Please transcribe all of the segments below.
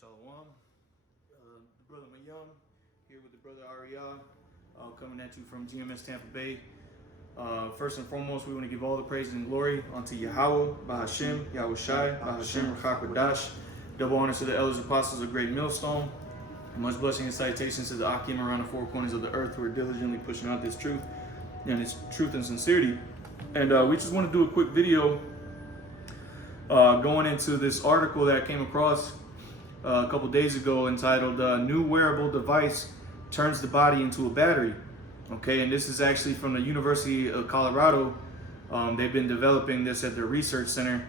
Shalom. The brother Mayum here with the brother Ariyah, coming at you from GMS Tampa Bay. First and foremost, we want to give all the praise and glory unto Yahweh, Bahashem, Yahushai, Bahashem, Rachakadash. Double honors to the elders apostles of Great Millstone. And much blessing and salutations to the Akim around the four corners of the earth who are diligently pushing out this truth and sincerity. And we just want to do a quick video going into this article that I came across a couple days ago entitled New Wearable Device Turns the Body into a Battery. Okay, and this is actually from the University of Colorado. They've been developing this at their research center.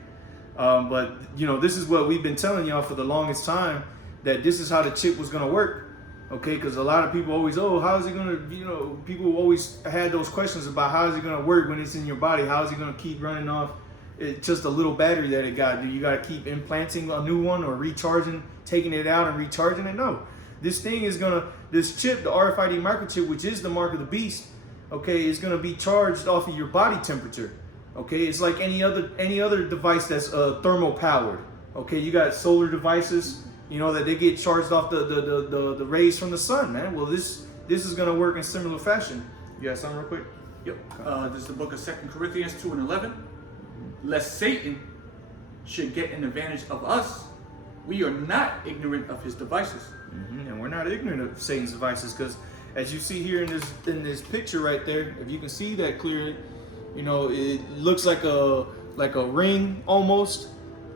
But, you know, this is what we've been telling y'all for the longest time, that this is how the chip was going to work. Okay, because a lot of people always, oh, how is it going to, you know, people always had those questions about how is it going to work when it's in your body? How is it going to keep running off? It's just a little battery that it got. Do you got to keep implanting a new one or recharging, taking it out and recharging it? No. This thing is going to, this chip, the RFID microchip, which is the mark of the beast, okay, is going to be charged off of your body temperature. Okay, it's like any other device that's thermal powered. Okay, you got solar devices, you know, that they get charged off the rays from the sun, man. Well, this is going to work in similar fashion. You got something real quick? Yep. This is the book of 2 Corinthians 2:11. Lest Satan should get an advantage of us, we are not ignorant of his devices. And we're not ignorant of Satan's devices, because as you see here in this picture right there, if you can see that clearly, you know, it looks like a ring almost.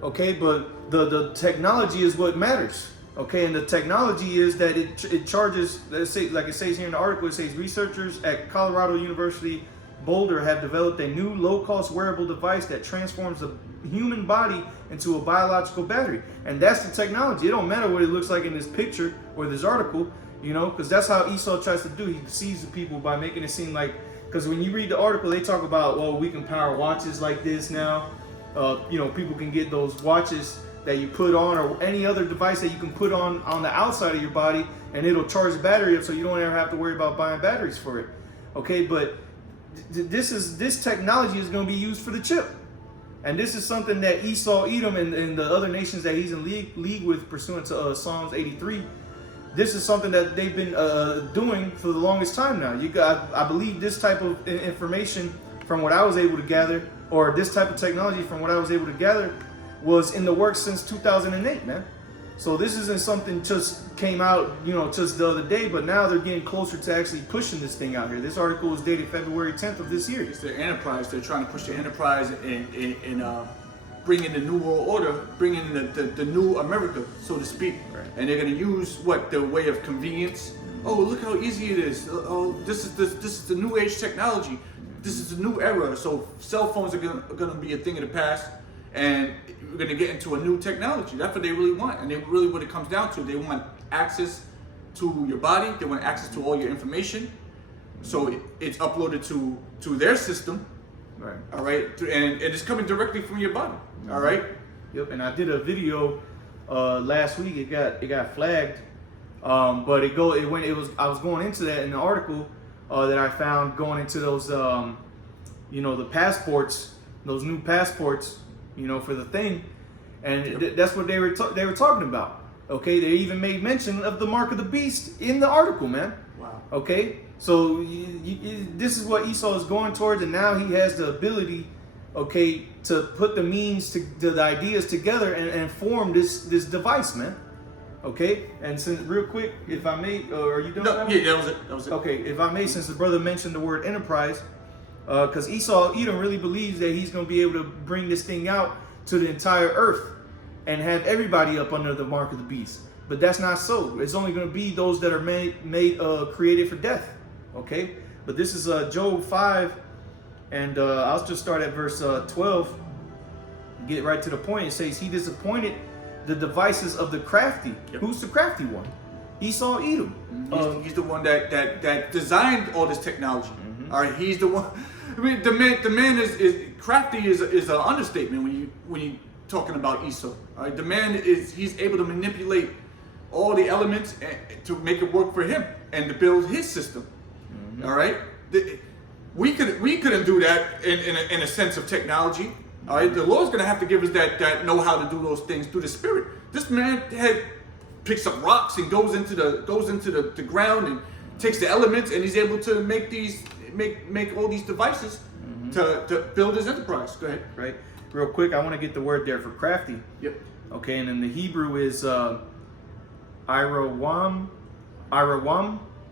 Okay, but the technology is what matters. Okay, and the technology is that it charges, let's say, like it says here in the article, it says researchers at Colorado University Boulder have developed a new low-cost wearable device that transforms the human body into a biological battery. And that's the technology. It don't matter what it looks like in this picture or this article, you know, because that's how Esau tries to do. He deceives the people by making it seem like, because when you read the article, they talk about, well, we can power watches like this now. You know, people can get those watches that you put on, or any other device that you can put on the outside of your body, and it'll charge the battery up so you don't ever have to worry about buying batteries for it. Okay, but this technology is going to be used for the chip, and this is something that Esau, Edom, and the other nations that he's in league with, pursuant to Psalms 83. This is something that they've been doing for the longest time now. I believe this type of information, from what I was able to gather, or this type of technology, from what I was able to gather, was in the works since 2008, man. So this isn't something just came out, you know, just the other day, but now they're getting closer to actually pushing this thing out here. This article was dated February 10th of this year. It's their enterprise. They're trying to push the enterprise and bring in the new world order, bring in the new America, so to speak. Right. And they're going to use the way of convenience. Oh, look how easy it is. Oh, this is the new age technology. This is a new era. So cell phones are going to be a thing of the past. And we're going to get into a new technology. That's what they really want. And they really, what it comes down to, they want access to your body. They want access to all your information. So it's uploaded to their system. Right. All right. And it's coming directly from your body. All right. Yep. And I did a video last week. It got flagged. But I was going into that in the article that I found, going into those you know, the passports, those new passports, you know, for the thing, and that's what they were talking about. Okay, they even made mention of the mark of the beast in the article, man. Wow. Okay, so this is what Esau is going towards, and now he has the ability, okay, to put the means to the ideas together and form this device, man. Okay, and since real quick, if I may, are you done? No, yeah, that was it. Okay, if I may, since the brother mentioned the word enterprise. Because Esau, Edom, really believes that he's going to be able to bring this thing out to the entire earth and have everybody up under the mark of the beast. But that's not so. It's only going to be those that are created for death. Okay? But this is Job 5, and I'll just start at verse 12. Get right to the point. It says, he disappointed the devices of the crafty. Yep. Who's the crafty one? Esau, Edom. He's the one that designed all this technology. All right, he's the one. I mean, the man is crafty is an understatement when you talking about Esau. All right, the man he's able to manipulate all the elements to make it work for him and to build his system. All right, we couldn't do that in a sense of technology. All right, the Lord's going to have to give us that know how to do those things through the Spirit. This man had picks up rocks and goes into the ground and takes the elements, and he's able to make all these devices to build his enterprise. Go ahead. Right. Real quick, I want to get the word there for crafty. Yep. Okay, and then the Hebrew is irawam,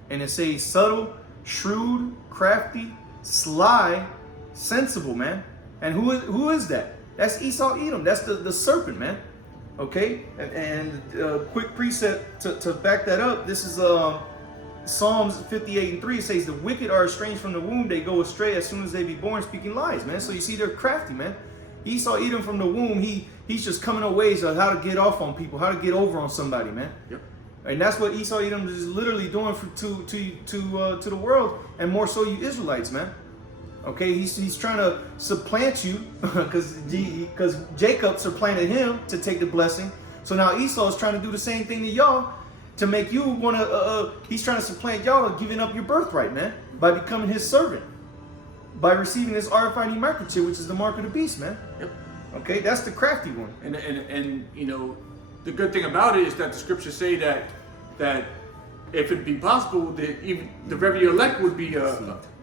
and it says subtle, shrewd, crafty, sly, sensible, man. And who is that? That's Esau Edom. That's the serpent, man. Okay, and quick precept to back that up. This is Psalms 58:3. It says the wicked are estranged from the womb; they go astray as soon as they be born, speaking lies, man. So you see, they're crafty, man. Esau Edom from the womb, he's just coming up ways of how to get off on people, how to get over on somebody, man. Yep. And that's what Esau Edom is literally doing to the world, and more so you Israelites, man. Okay, he's trying to supplant you because Jacob supplanted him to take the blessing. So now Esau is trying to do the same thing to y'all to make you want to. He's trying to supplant y'all to giving up your birthright, man, by becoming his servant, by receiving this RFID microchip, which is the mark of the beast, man. Yep. Okay, that's the crafty one. And you know, the good thing about it is that the scriptures say that if it be possible, that even the very elect would be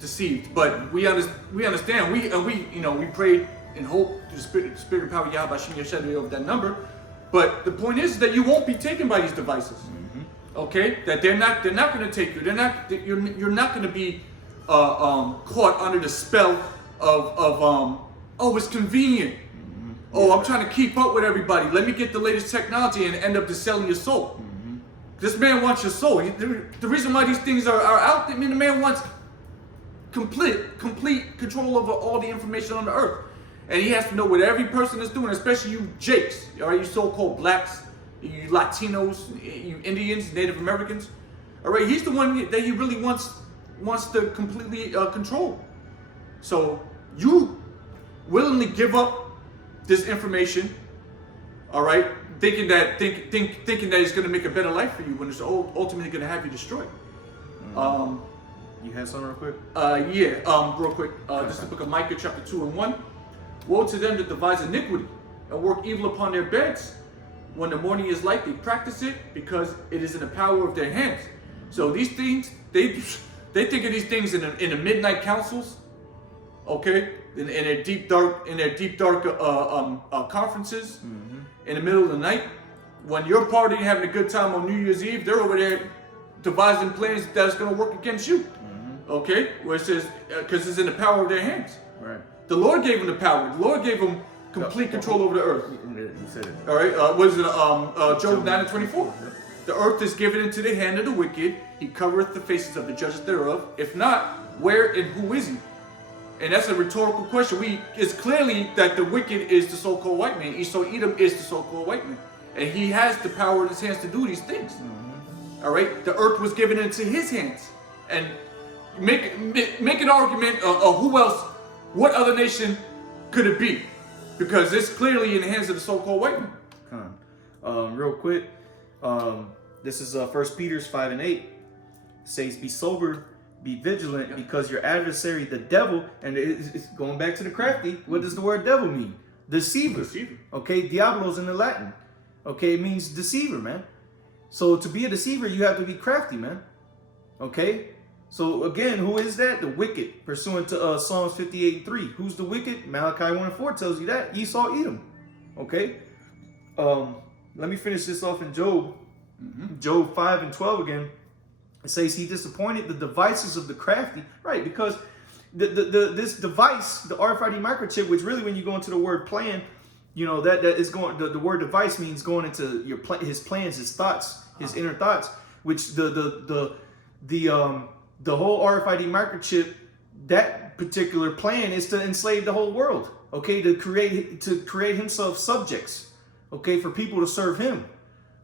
deceived. But we understand. We prayed in hope through the spirit and power of Yahweh Shem Yeshua of that number. But the point is that you won't be taken by these devices. Okay, that they're not going to take you. You're not going to be caught under the spell of oh, it's convenient. Oh, I'm trying to keep up with everybody. Let me get the latest technology and end up just selling your soul. This man wants your soul. The reason why these things are out there, I mean, the man wants complete control over all the information on the earth. And he has to know what every person is doing, especially you Jakes, all right, you so-called blacks, you Latinos, you Indians, Native Americans. All right, he's the one that he really wants to completely control. So you willingly give up this information, all right, thinking that it's going to make a better life for you when it's ultimately going to have you destroyed. You had something real quick? Real quick. This is the book of Micah, chapter 2:1. Woe to them that devise iniquity and work evil upon their beds. When the morning is light, they practice it because it is in the power of their hands. So these things, they think of these things in the midnight councils, okay, in their deep dark conferences, in the middle of the night. When you're partying, having a good time on New Year's Eve, they're over there devising plans that's going to work against you. Okay, where it says because it's in the power of their hands. Right. The Lord gave them the power. The Lord gave them complete control over the earth. You said it. All right. What is it? Job 9:24. The earth is given into the hand of the wicked. He covereth the faces of the judges thereof. If not, where and who is he? And that's a rhetorical question. It's clearly that the wicked is the so-called white man. Esau Edom is the so-called white man, and he has the power in his hands to do these things. All right. The earth was given into his hands, and make an argument of who else, what other nation could it be? Because it's clearly in the hands of the so-called white man. Real quick, this is 1 Peter 5:8. It says, "Be sober, be vigilant, because your adversary, the devil," and it's going back to the crafty. What does the word devil mean? Deceiver. Okay, diablos in the Latin. Okay, it means deceiver, man. So to be a deceiver, you have to be crafty, man. Okay. So again, who is that? The wicked, pursuant to Psalms 58:3. Who's the wicked? Malachi 1:4 tells you that. Esau Edom. Okay. Let me finish this off in Job. Job 5:12 again. It says he disappointed the devices of the crafty. Right, because this device, the RFID microchip, which really when you go into the word plan, you know that is going. The word device means going into his plans, his thoughts, his inner thoughts. Which the whole RFID microchip, that particular plan is to enslave the whole world. Okay, to create himself subjects. Okay, for people to serve him.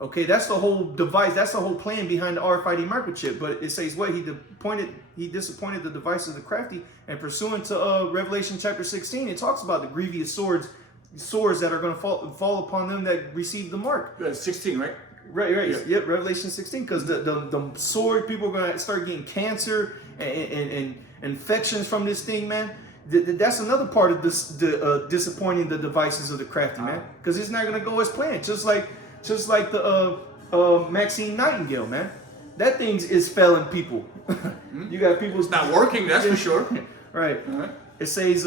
Okay, that's the whole device. That's the whole plan behind the RFID microchip. But it says what? He disappointed the device of the crafty. And pursuant to Revelation chapter 16, it talks about the grievous swords that are going to fall upon them that receive the mark. 16, right? Right. Yep, Revelation 16. Because the sword, people are going to start getting cancer and infections from this thing, man. That's another part of this, disappointing the devices of the crafty, man. Because it's not going to go as planned. Just like Maxine Nightingale, man. That thing is failing people. You got people. It's not working, that's for sure. Right. It says,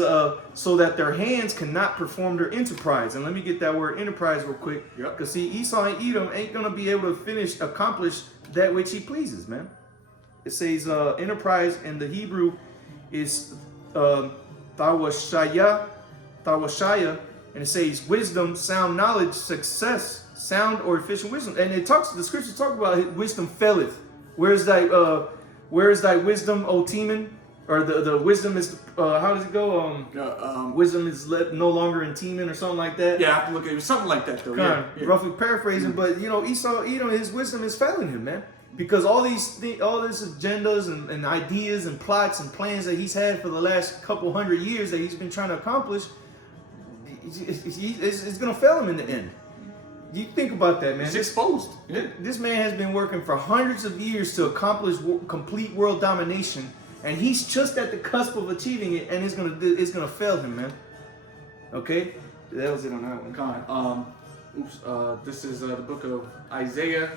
so that their hands cannot perform their enterprise. And let me get that word enterprise real quick. Yep. Because see, Esau and Edom ain't going to be able to accomplish that which he pleases, man. It says enterprise in the Hebrew is tawashaya, and it says wisdom, sound knowledge, success, sound or efficient wisdom. And the scriptures talk about wisdom faileth. Where is thy wisdom, O Teman? Or the wisdom is, how does it go? Wisdom is no longer in Teman or something like that. Yeah, I have to look at it. Something like that, though. Yeah. Roughly paraphrasing, but Esau, his wisdom is failing him, man. Because all these agendas and ideas and plots and plans that he's had for the last couple hundred years that he's been trying to accomplish, it's going to fail him in the end. You think about that, man. It's exposed. This man has been working for hundreds of years to accomplish complete world domination, and he's just at the cusp of achieving it, and it's gonna fail him, man. Okay, that was it on that one. This is the book of Isaiah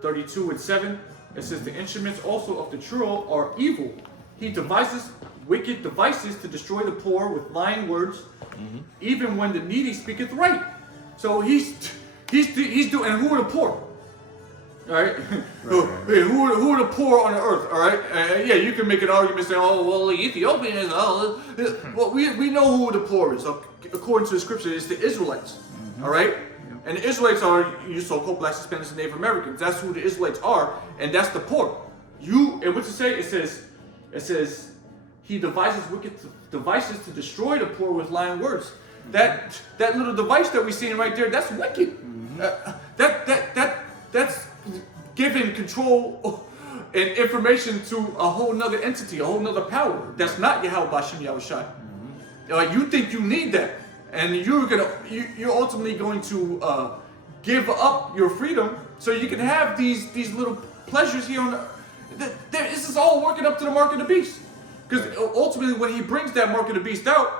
32:7. It says, the instruments also of the true are evil. He devises wicked devices to destroy the poor with lying words, even when the needy speaketh right. So he's doing, and who are the poor? All right, who are the poor on the earth? All right, yeah, you can make an argument saying, oh well, the Ethiopians. Well, we know who the poor is. According to the scripture, it's the Israelites. All right, and the Israelites are your so-called blacks, Hispanics, and Native Americans. That's who the Israelites are, and that's the poor. And what's it say? It says he devises wicked devices to destroy the poor with lying words. That little device that we're seeing right there, that's wicked. That's giving control and information to a whole nother entity, a whole nother power. That's not Yahweh Bashim Yahushai. You think you need that, and you're ultimately going to give up your freedom so you can have these little pleasures here on earth. This is all working up to the mark of the beast. Because ultimately, when he brings that mark of the beast out,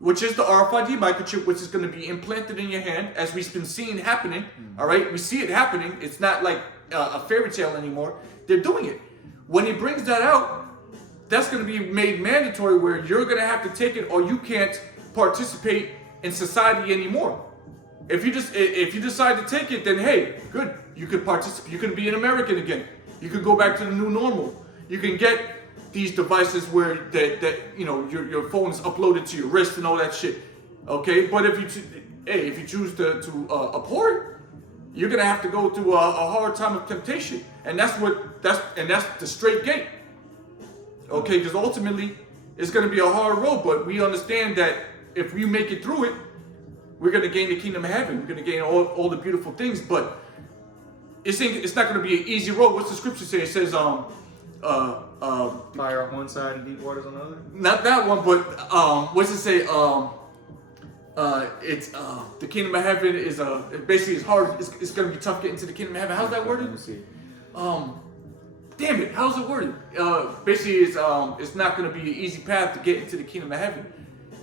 which is the RFID microchip, which is going to be implanted in your hand, as we've been seeing happening. All right, we see it happening. It's not like a fairy tale anymore. They're doing it. When he brings that out, that's going to be made mandatory, where you're going to have to take it, or you can't participate in society anymore. If you decide to take it, then hey, good. You could participate. You can be an American again. You could go back to the new normal. You can get these devices where your phone is uploaded to your wrist and all that shit. Okay, but if you choose to abhor it, you're gonna have to go through a hard time of temptation, and that's the straight gate. Okay, because ultimately it's gonna be a hard road, but we understand that if we make it through it, we're gonna gain the kingdom of heaven. We're gonna gain all the beautiful things, but it's not gonna be an easy road. What's the scripture say? It says fire on one side and deep waters on the other. Not that one, but what's it say? It's the kingdom of heaven is basically it's hard. It's gonna be tough getting to the kingdom of heaven. How's that worded? Let me see. Damn it! How's it worded? Basically, it's not gonna be an easy path to get into the kingdom of heaven.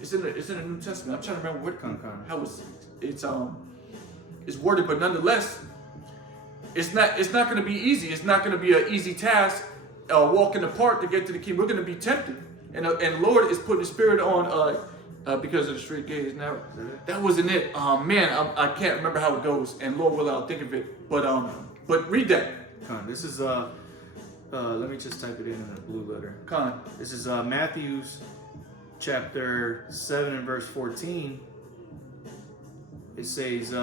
It's in the New Testament. I'm trying to remember how it's worded, but nonetheless, it's not gonna be easy. It's not gonna be an easy task. Walk in the park to get to the kingdom. We're going to be tempted, and Lord is putting the spirit on because of the straight gate. Now that wasn't it. Man, I can't remember how it goes, and Lord will I'll think of it. But read that. This is let me just type it in a blue letter. This is Matthew's chapter 7 and verse 14. It says,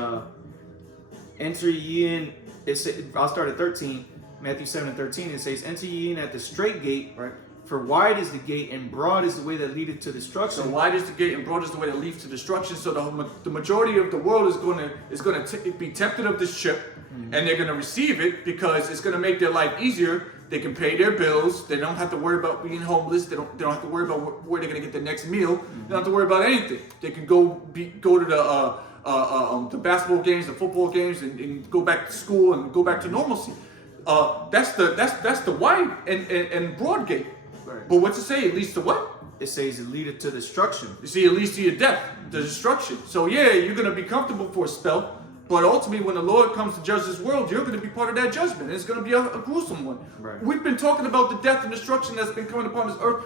"Enter ye in." I'll start at 13. Matthew 7:13, it says, "Enter ye in at the straight gate, right? For wide is the gate and broad is the way that leadeth to destruction." So wide is the gate and broad is the way that leads to destruction. So the majority of the world is going to be tempted of this chip, and they're going to receive it because it's going to make their life easier. They can pay their bills. They don't have to worry about being homeless. They don't have to worry about where they're going to get the next meal. They don't have to worry about anything. They can go to the basketball games, the football games, and go back to school and go back to normalcy. That's the wide and broad gate. Right. But what's it say? It leads to what? It says it leadeth to destruction. You see, it leads to your death, the destruction. So yeah, you're gonna be comfortable for a spell. But ultimately, when the Lord comes to judge this world, you're going to be part of that judgment. And it's going to be a gruesome one. Right. We've been talking about the death and destruction that's been coming upon this earth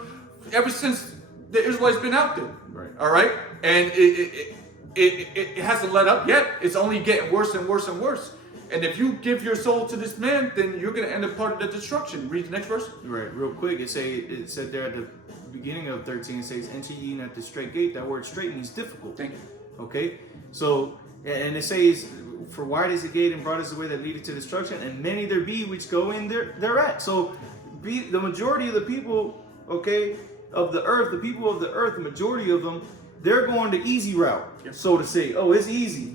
ever since the Israelites been out there. Right. All right? And it hasn't let up yet. It's only getting worse and worse and worse. And if you give your soul to this man, then you're going to end up part of the destruction. Read the next verse. Right, real quick, it said there at the beginning of 13, it says, enter ye in at the straight gate. That word straight means difficult. Thank you. Okay? So, and it says, for wide is the gate and broad is the way that leadeth to destruction, and many there be which go in thereat. So, the majority of the people, okay, of the earth, the people of the earth, the majority of them, they're going the easy route, so to say. Oh, it's easy.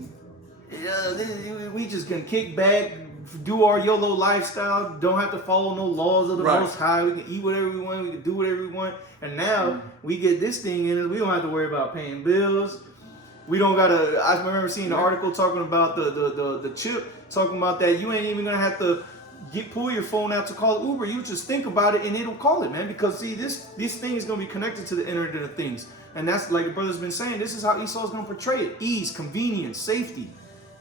Yeah, we just can kick back, do our YOLO lifestyle, don't have to follow no laws of the Most High. We can eat whatever we want, we can do whatever we want. And now we get this thing in it, we don't have to worry about paying bills. We don't gotta. I remember seeing the article talking about the chip, talking about that you ain't even gonna have to pull your phone out to call Uber. You just think about it and it'll call it, man. Because see, this thing is gonna be connected to the Internet of Things, and that's like the brother's been saying. This is how Esau's gonna portray it: ease, convenience, safety.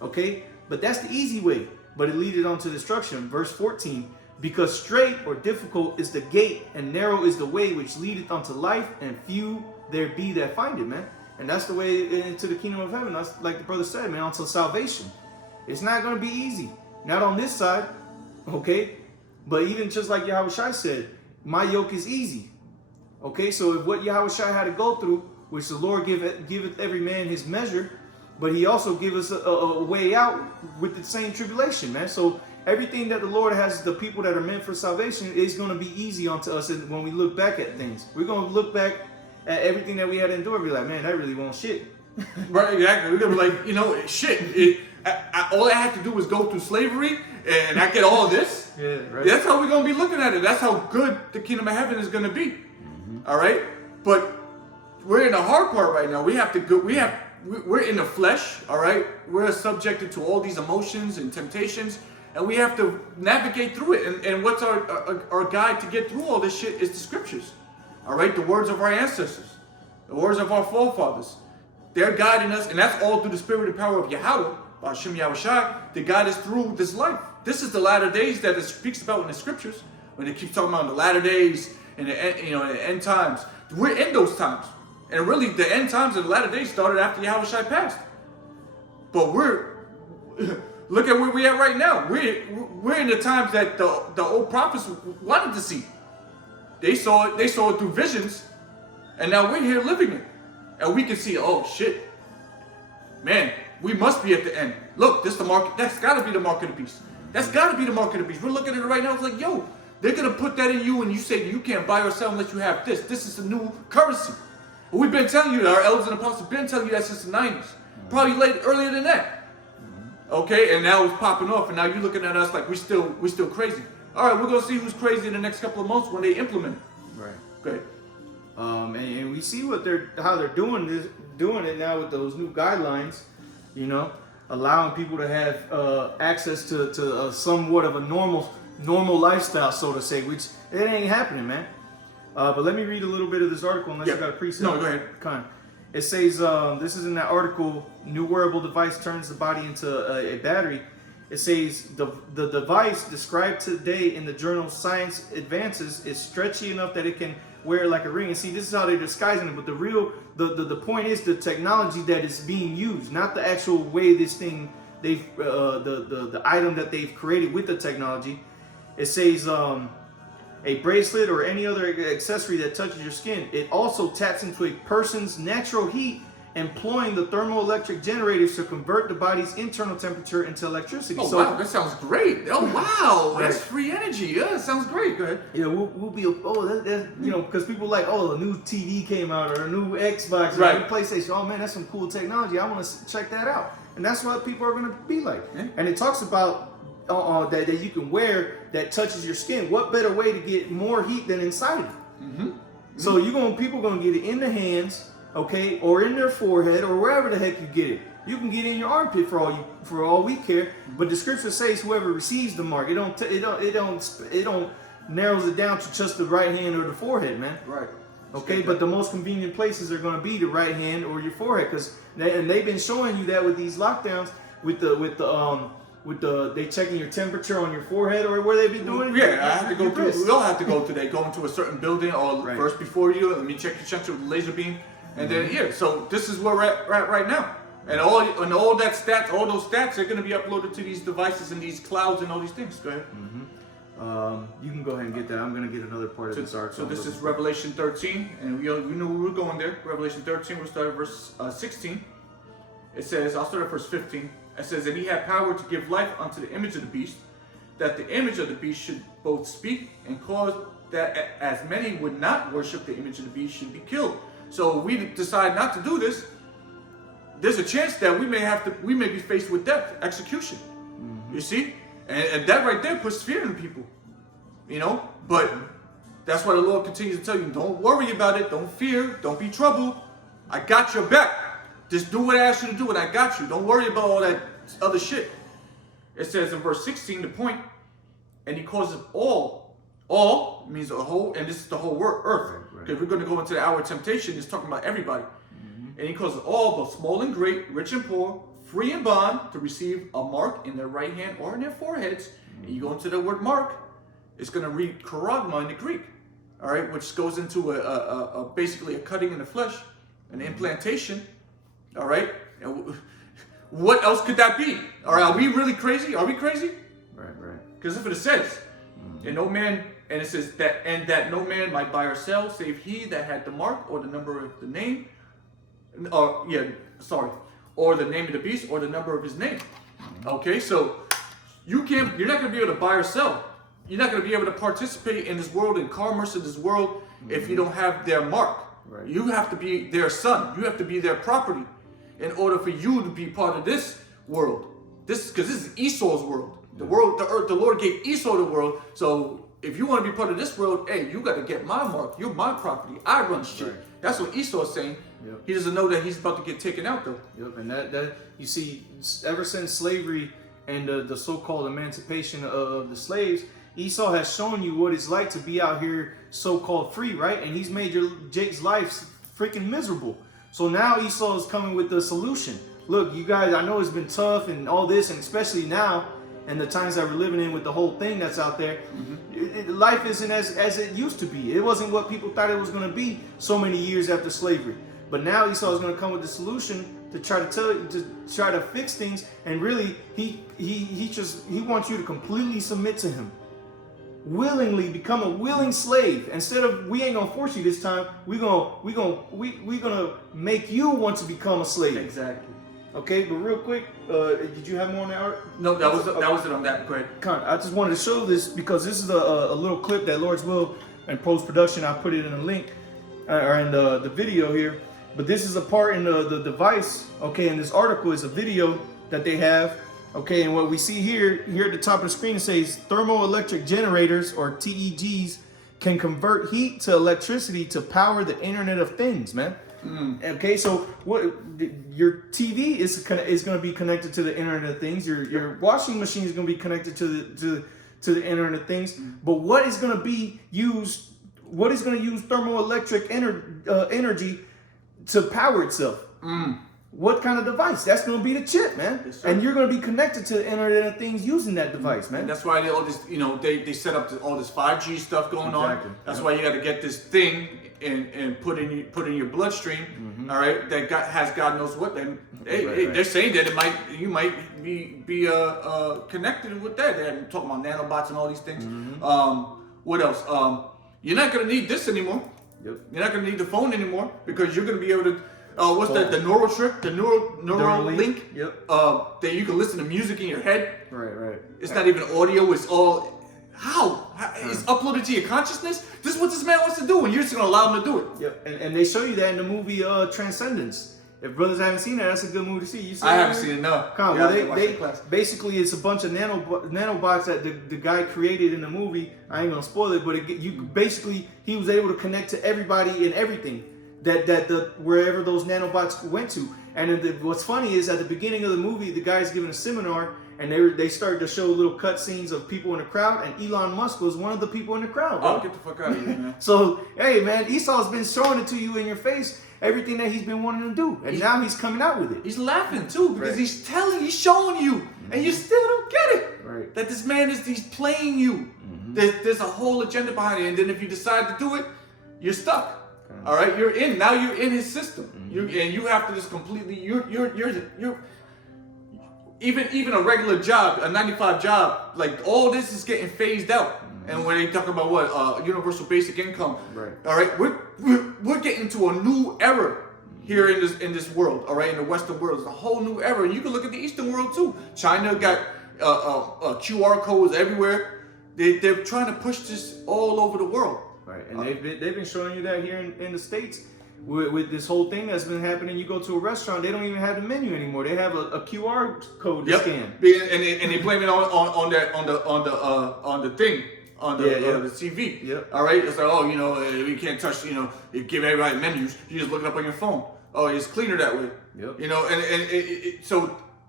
Okay, but that's the easy way. But it leadeth on to destruction. Verse 14. Because straight or difficult is the gate, and narrow is the way which leadeth unto life, and few there be that find it, man. And that's the way into the kingdom of heaven. That's like the brother said, man, until salvation. It's not going to be easy. Not on this side, okay? But even just like Yahushua said, my yoke is easy. Okay, so if what Yahushua had to go through, which the Lord giveth every man his measure, but he also give us a way out with the same tribulation, man. So everything that the Lord has, the people that are meant for salvation, is going to be easy unto us. And when we look back at things, we're going to look back at everything that we had to endure and be like, man, that really won't shit. Right, exactly. We're going to be like, shit. All I had to do was go through slavery and I get all of this. Yeah, right. That's how we're going to be looking at it. That's how good the kingdom of heaven is going to be. All right? But we're in the hard part right now. We have to go, we're in the flesh, all right? We're subjected to all these emotions and temptations, and we have to navigate through it. And what's our guide to get through all this shit is the scriptures, all right? The words of our ancestors, the words of our forefathers. They're guiding us, and that's all through the spirit and power of Yahweh, Hashem Yahushua, to guide us through this life. This is the latter days that it speaks about in the scriptures, when it keeps talking about the latter days and the end times. We're in those times. And really, the end times and the latter days started after Yahushua passed. But look at where we're at right now. We're in the times that the old prophets wanted to see. They saw it through visions, and now we're here living it. And we can see, oh shit, man, we must be at the end. Look, this the market. That's got to be the mark of the beast. That's got to be the mark of the beast. We're looking at it right now. It's like, yo, they're gonna put that in you, and you say you can't buy or sell unless you have this. This is the new currency. We've been telling you that, our elders and apostles have been telling you that since the 90s. Probably earlier than that. Okay, and now it's popping off, and now you're looking at us like we're still crazy. All right, we're gonna see who's crazy in the next couple of months when they implement it. Right. Great. And we see how they're doing it now with those new guidelines, you know, allowing people to have access to somewhat of a normal lifestyle, so to say, which it ain't happening, man. But let me read a little bit of this article, unless you got a preset. No, go ahead. It says, this is in that article, new wearable device turns the body into a battery. It says, the device described today in the journal Science Advances is stretchy enough that it can wear like a ring. And see, this is how they're disguising it. But the point is the technology that is being used, not the actual way this thing, the item that they've created with the technology. It says, a bracelet or any other accessory that touches your skin. It also taps into a person's natural heat, employing the thermoelectric generators to convert the body's internal temperature into electricity. Oh, wow, that sounds great. Oh, wow, that's free energy. Yeah, it sounds great. Go ahead. Yeah, we'll be, that, you know, because people like, oh, a new TV came out, or a new Xbox, or a new PlayStation. Oh, man, that's some cool technology. I want to check that out. And that's what people are going to be like. Yeah. And it talks about that you can wear that touches your skin. What better way to get more heat than inside it? Mm-hmm. So people gonna get it in the hands, okay, or in their forehead, or wherever the heck you get it. You can get it in your armpit for all we care. But the scripture says whoever receives the mark, it don't narrows it down to just the right hand or the forehead, man. Right. Okay, but the most convenient places are going to be the right hand or your forehead, because they've been showing you that with these lockdowns. they checking your temperature on your forehead or where they be doing it? Yeah, I have to go through. We all have to go through that. Go into a certain building or first before you. Let me check your temperature with a laser beam, and then So this is where we're at right now, and all those stats are going to be uploaded to these devices and these clouds and all these things. Go ahead. You can go ahead and get that. I'm going to get another part of this article. So this is Revelation 13, and we knew we were going there. Revelation 13, we'll start at verse 16. It says, I'll start at verse 15. It says, and he had power to give life unto the image of the beast, that the image of the beast should both speak and cause that as many would not worship the image of the beast should be killed. So we decide not to do this. There's a chance that we may be faced with death, execution. You see? And that right there puts fear in people, but that's why the Lord continues to tell you, don't worry about it. Don't fear. Don't be troubled. I got your back. Just do what I asked you to do and I got you. Don't worry about all that other shit. It says in verse 16, the point, and he causes all means the whole, and this is the whole earth. Because we're going to go into the hour of temptation, it's talking about everybody. And he causes all, both small and great, rich and poor, free and bond, to receive a mark in their right hand or in their foreheads. And you go into the word mark, it's going to read charagma in the Greek, all right, which goes into basically a cutting in the flesh, an implantation, all right. And what else could that be? All right, are we really crazy? Are we crazy? Right. Because if it says, and no man, and it says that no man might buy or sell save he that had the mark or the number of the name, or the name of the beast or the number of his name. Okay, so you're not going to be able to buy or sell. You're not going to be able to participate in this world, in commerce in this world, if you don't have their mark. Right. You have to be their son. You have to be their property in order for you to be part of this world. Because this is Esau's world. The earth, the Lord gave Esau the world. So if you want to be part of this world, hey, you got to get my mark. You're my property. I run shit. Right. That's what Esau is saying. Yep. He doesn't know that he's about to get taken out though. Yep, and that you see, ever since slavery and the so-called emancipation of the slaves, Esau has shown you what it's like to be out here so-called free, right? And he's made Jake's life freaking miserable. So now Esau is coming with the solution. Look, you guys, I know it's been tough and all this, and especially now, and the times that we're living in with the whole thing that's out there, life isn't as it used to be. It wasn't what people thought it was going to be so many years after slavery. But now Esau is going to come with the solution to try to fix things, and really he wants you to completely submit to him. Willingly become a willing slave. Instead of, we ain't gonna force you this time, we're gonna make you want to become a slave. Exactly. Okay, but real quick, did you have more on that art? No, that was it on that. Go ahead. I just wanted to show this because this is a little clip that Lord's will and post-production. I put it in a link or in the video here. But this is a part in the device. Okay, and this article is a video that they have. Okay, and what we see here at the top of the screen, it says thermoelectric generators, or TEGs, can convert heat to electricity to power the Internet of Things, man. Okay, so what your TV is going to be connected to the Internet of Things. Your washing machine is going to be connected to the Internet of Things. But what is going to be used? What is going to use thermoelectric energy to power itself? What kind of device? That's going to be the chip, man. Yes, and you're going to be connected to the Internet of Things using that device, man. And that's why they set up all this 5G stuff going on. That's why you got to get this thing and put in your bloodstream. All right, that has God knows what. They're saying that you might be connected with that. They're talking about nanobots and all these things. What else? You're not going to need this anymore. Yep. You're not going to need the phone anymore because you're going to be able to. What's that? The neural trip, the neural link. Yep. That you can listen to music in your head. Right. It's not even audio. It's all. How? It's uploaded to your consciousness. This is what this man wants to do, and you're just gonna allow him to do it. Yep. And they show you that in the movie Transcendence. If brothers haven't seen that, that's a good movie to see. You see I haven't seen it. No. Come on. They basically it's a bunch of nanobots that the guy created in the movie. I ain't gonna spoil it, but he was able to connect to everybody and everything. That wherever those nanobots went to. And what's funny is at the beginning of the movie, the guy's giving a seminar, and they started to show little cutscenes of people in the crowd, and Elon Musk was one of the people in the crowd. Bro. Oh, get the fuck out of here, man. So, hey, man, Esau's been showing it to you in your face, everything that he's been wanting to do, and now he's coming out with it. He's laughing too because Right. he's showing you, and you still don't get it. Right. That this man he's playing you. There's a whole agenda behind it, and then if you decide to do it, you're stuck. All right, you're in his system. You have to just completely you're even a regular job, a 9-to-5 job, like all this is getting phased out. And when they talk about what universal basic income, Right. all right, we're getting to a new era here in this world, all right, in the Western world. It's a whole new era, and you can look at the Eastern world too. China got QR codes everywhere. They're trying to push this all over the world. Right, and they've been showing you that here in the States with this whole thing that's been happening. You go to a restaurant, they don't even have the menu anymore. They have a QR code to scan. And they blame it on the thing. On the TV. Yep. All right. It's like, we can't touch. You give everybody menus. You just look it up on your phone. Oh, it's cleaner that way. Yep.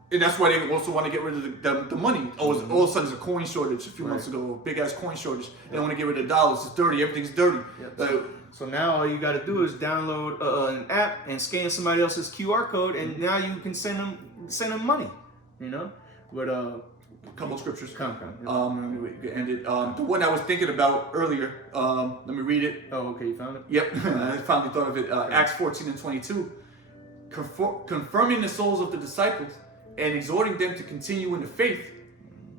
And that's why they also want to get rid of the money. All of a sudden, there's a coin shortage. A few months ago, a big ass coin shortage. They want to get rid of dollars. It's dirty. Everything's dirty. Yep. So now all you got to do is download an app and scan somebody else's QR code, and now you can send them money. But couple of scriptures. Come. And the one I was thinking about earlier. Let me read it. Oh, okay, you found it. Yep, I finally thought of it. Acts 14:22, confirming the souls of the disciples and exhorting them to continue in the faith,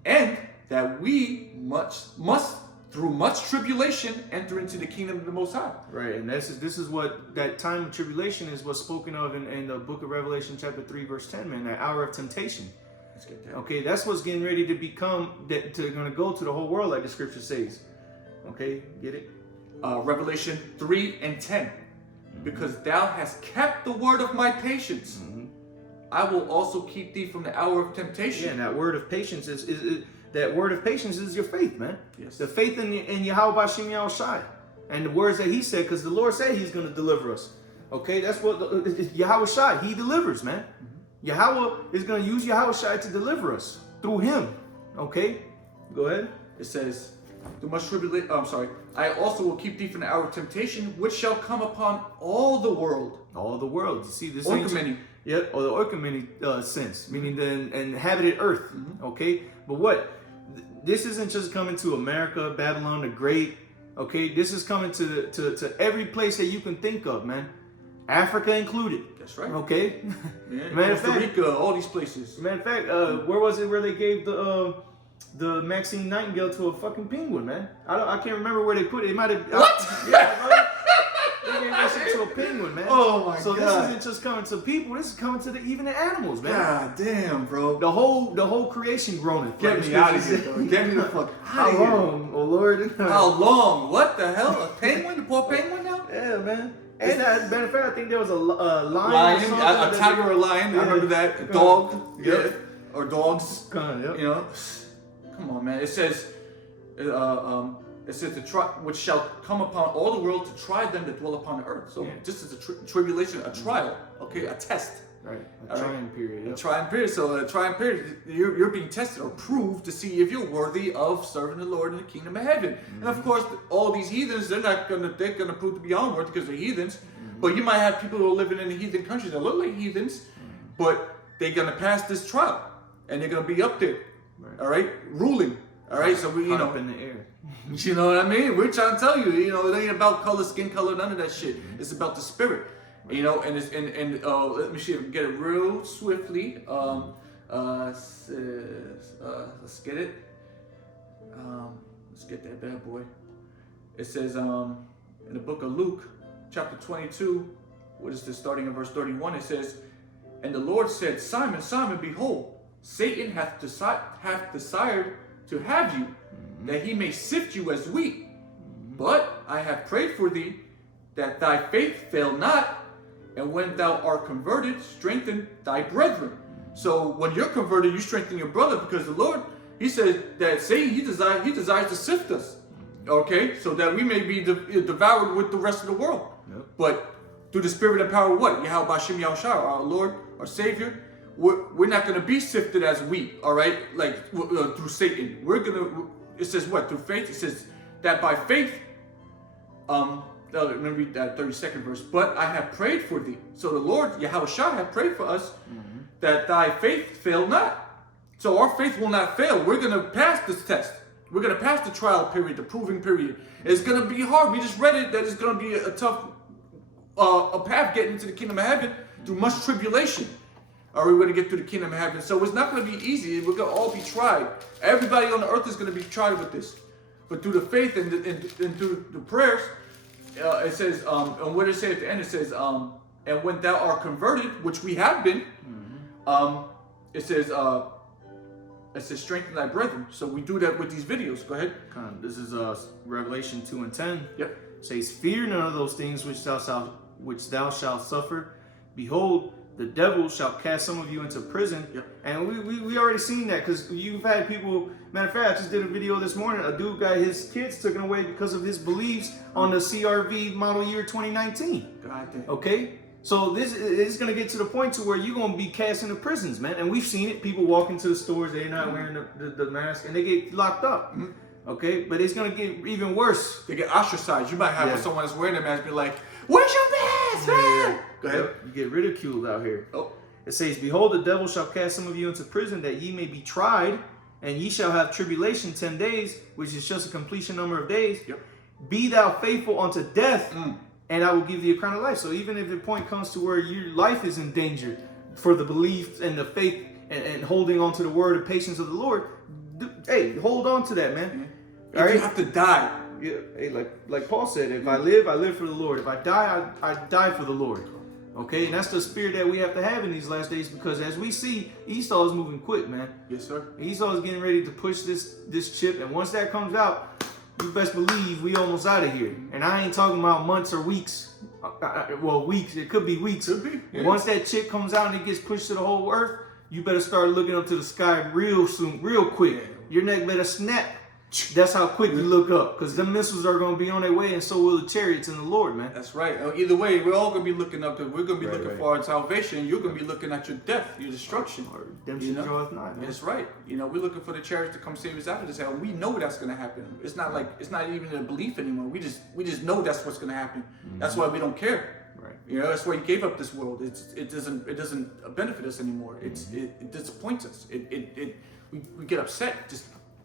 and that we must through much tribulation enter into the kingdom of the Most High. Right, and this is what that time of tribulation is what's spoken of in the book of Revelation chapter 3 verse 10, man, that hour of temptation. Let's get that. Okay, that's what's getting ready to become, going to go to the whole world like the scripture says. Okay, get it? Revelation 3:10, because thou hast kept the word of my patience, I will also keep thee from the hour of temptation. Yeah, and that word of patience is that word of patience is your faith, man. Yes. The faith in Yahweh Bashim Yahushai. And the words that he said, because the Lord said he's going to deliver us. Okay, that's what Yahweh Shai, he delivers, man. Yahweh is going to use Yahweh Shai to deliver us through him. Okay, go ahead. It says, through much tribulation, I also will keep thee from the hour of temptation, which shall come upon all the world. All the world. You see, this Oikumene. Yep, or the Oikumene sense, meaning the inhabited earth. Okay, but what? This isn't just coming to America, Babylon the Great. Okay, this is coming to every place that you can think of, man. Africa included. That's right. Okay. Yeah, Matter of Costa fact, Rica, all these places. Matter of fact, where was it where they gave the Maxine Nightingale to a fucking penguin, man? I can't remember where they put it. It might have. What? They gave that shit to a penguin, man. Oh my so God. this isn't just coming to people. This is coming to even the animals, man. God damn, bro. The whole creation groaneth. Get me out of here, bro. Get me the fuck How out of here. long, oh Lord? How long? What the hell? A penguin? The poor penguin now? Yeah, man. And as a matter of fact, I think there was a lion. Lion, or a tiger or a lion. I remember that. A dog. Yeah. Yeah. Or dogs. Yep. You know. Come on, man. It says, which shall come upon all the world to try them that dwell upon the earth. So this is a tribulation, a trial, okay, a test. Right. A trying period. Yep. A trying period. So a trying period, you're being tested or proved to see if you're worthy of serving the Lord in the kingdom of heaven. And of course, all these heathens, they're gonna prove to be unworthy because they're heathens. But you might have people who are living in the heathen countries that look like heathens, but they're gonna pass this trial and they're gonna be up there, all right, ruling. All right, so we, up in the air. You know what I mean? We're trying to tell you, it ain't about color, skin color, none of that shit. It's about the spirit, And it's let me see if I can get it real swiftly. Let's get it. Let's get that bad boy. It says in the book of Luke, chapter 22, what is this? Starting in verse 31, it says, "And the Lord said, Simon, Simon, behold, Satan hath desired to have you, that he may sift you as wheat. But I have prayed for thee, that thy faith fail not, and when thou art converted, strengthen thy brethren." So when you're converted, you strengthen your brother, because the Lord, he said that Satan, he desires to sift us, okay, so that we may be devoured with the rest of the world. Yep. But through the spirit and power of what? Yahweh Bashim Yahushua, our Lord, our Savior. We're not going to be sifted as wheat, all right, like through Satan. It says what? Through faith? It says that by faith, let me read that 32nd verse. But I have prayed for thee. So the Lord, Yahweh Shah, have prayed for us that thy faith fail not. So our faith will not fail. We're going to pass this test. We're going to pass the trial period, the proving period. It's going to be hard. We just read it that it's going to be a tough a path getting into the kingdom of heaven through much tribulation. Are we going to get through the kingdom of heaven? So it's not going to be easy. We're going to all be tried. Everybody on the earth is going to be tried with this. But through the faith and through the prayers, it says, and what does it say at the end? It says, and when thou art converted, which we have been, it says, strengthen thy brethren. So we do that with these videos. Go ahead. This is Revelation 2:10. Yep. It says, fear none of those things which thou shalt suffer. Behold, the devil shall cast some of you into prison. Yep. And we already seen that, because you've had people, matter of fact, I just did a video this morning, a dude got his kids taken away because of his beliefs on the CRV model year 2019. God damn. Okay? So this is going to get to the point to where you're going to be cast into prisons, man. And we've seen it. People walk into the stores, they're not wearing the mask, and they get locked up. Okay? But it's going to get even worse. They get ostracized. You might have someone that's wearing a mask be like, where's your mask, man? Go ahead. Yep. You get ridiculed out here. Oh. It says, behold, the devil shall cast some of you into prison, that ye may be tried, and ye shall have tribulation 10 days, which is just a completion number of days. Yep. Be thou faithful unto death, and I will give thee a crown of life. So even if the point comes to where your life is in danger for the belief and the faith and holding on to the word and patience of the Lord, hey, hold on to that, man. If you have to die. Yeah, hey, like Paul said, if I live for the Lord. If I die, I die for the Lord. Okay, and that's the spirit that we have to have in these last days, because as we see, Esau is moving quick, man. Yes, sir. Esau is getting ready to push this chip, and once that comes out, you best believe we almost out of here. And I ain't talking about months or weeks. Well, weeks. It could be weeks. Could be. Yeah. Once that chip comes out and it gets pushed to the whole earth, you better start looking up to the sky real soon, real quick. Your neck better snap. That's how quick you look up, because the missiles are going to be on their way, and so will the chariots in the Lord, man. That's right. Either way, we're all going to be looking up, because we're going to be looking for our salvation, and you're going to be looking at your death, your destruction. Or redemption draweth nigh, man. That's right. You know, we're looking for the chariots to come save us out of this hell. We know that's going to happen. It's not like, it's not even a belief anymore. We just know that's what's going to happen. That's why we don't care. Right. You know, that's why He gave up this world. It doesn't benefit us anymore. It disappoints us. We get upset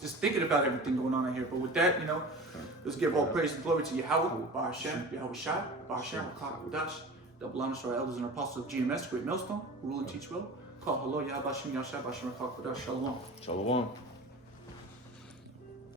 just thinking about everything going on in here. But with that, you know, let's give all praise and glory to Yahweh, Ba'ashem, Yahweh Shai, Ba'ashem, Rakak, Udash, double honors to our elders and our apostles of GMS, Great Millstone, who rule and teach well. Call hello, Yahweh, Ba'ashem, Yahweh Shai, Ba'ashem, Rakak, Udash, Shalom. Shalom.